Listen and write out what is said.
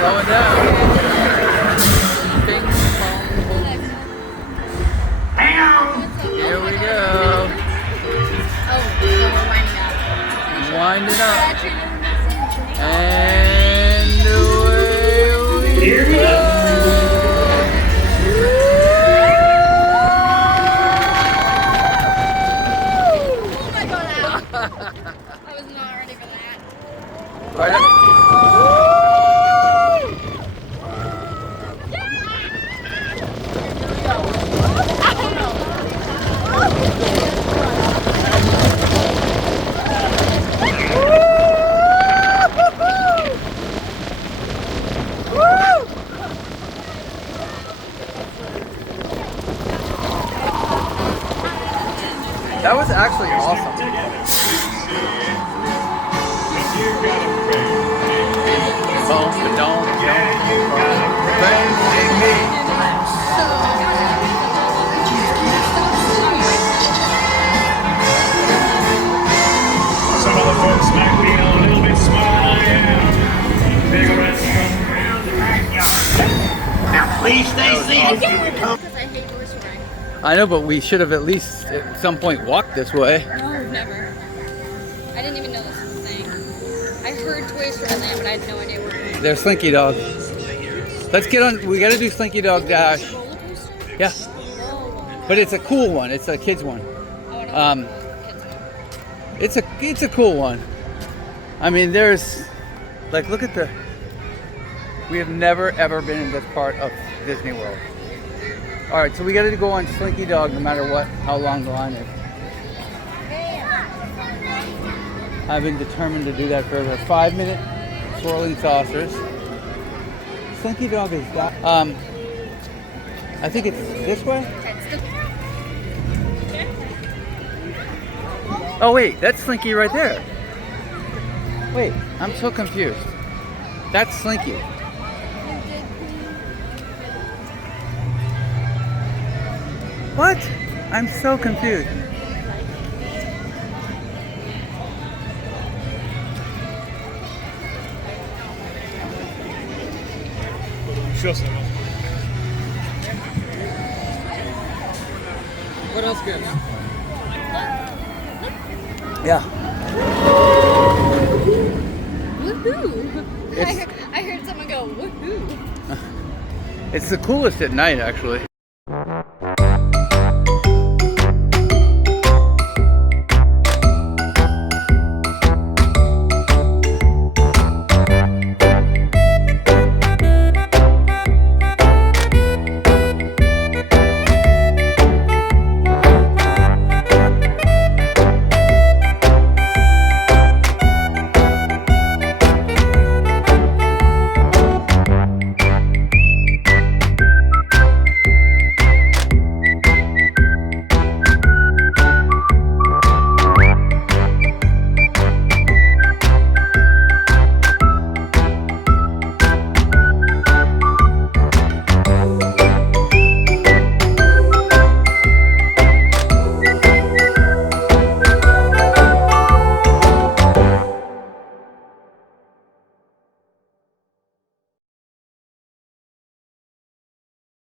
Slowing down. Bing, here we go. Oh, so we're winding up. And away we go. Oh my god, I was not ready for that. Right. That was actually awesome. Some other folks might be a little bit smarter than I am. Cigarettes from around the backyard. Now please stay seated till we come. Because I hate horse riding. I know, but we should have at least at some point walked this way. No, never. I didn't even know this was a thing. I heard Toys for Atlanta, but I had no idea where it was. There's Slinky Dog. Let's get on. We got to do Slinky Dog Dash. Roller coaster? Yeah, Whoa. but it's a cool one. It's a kid's one. Oh, I don't know. Kids. It's a cool one. I mean, there's like, look at the. We have never ever been in this part of Disney World. All right, so we got to go on Slinky Dog no matter what, how long the line is. I've been determined to do that forever. 5-minute swirling saucers. Slinky Dog is that. I think it's this way. Oh wait, that's Slinky right there. Wait, I'm so confused. That's Slinky. What? I'm so confused. What else good? Yeah. Woohoo! I heard someone go, woohoo! It's the coolest at night, actually.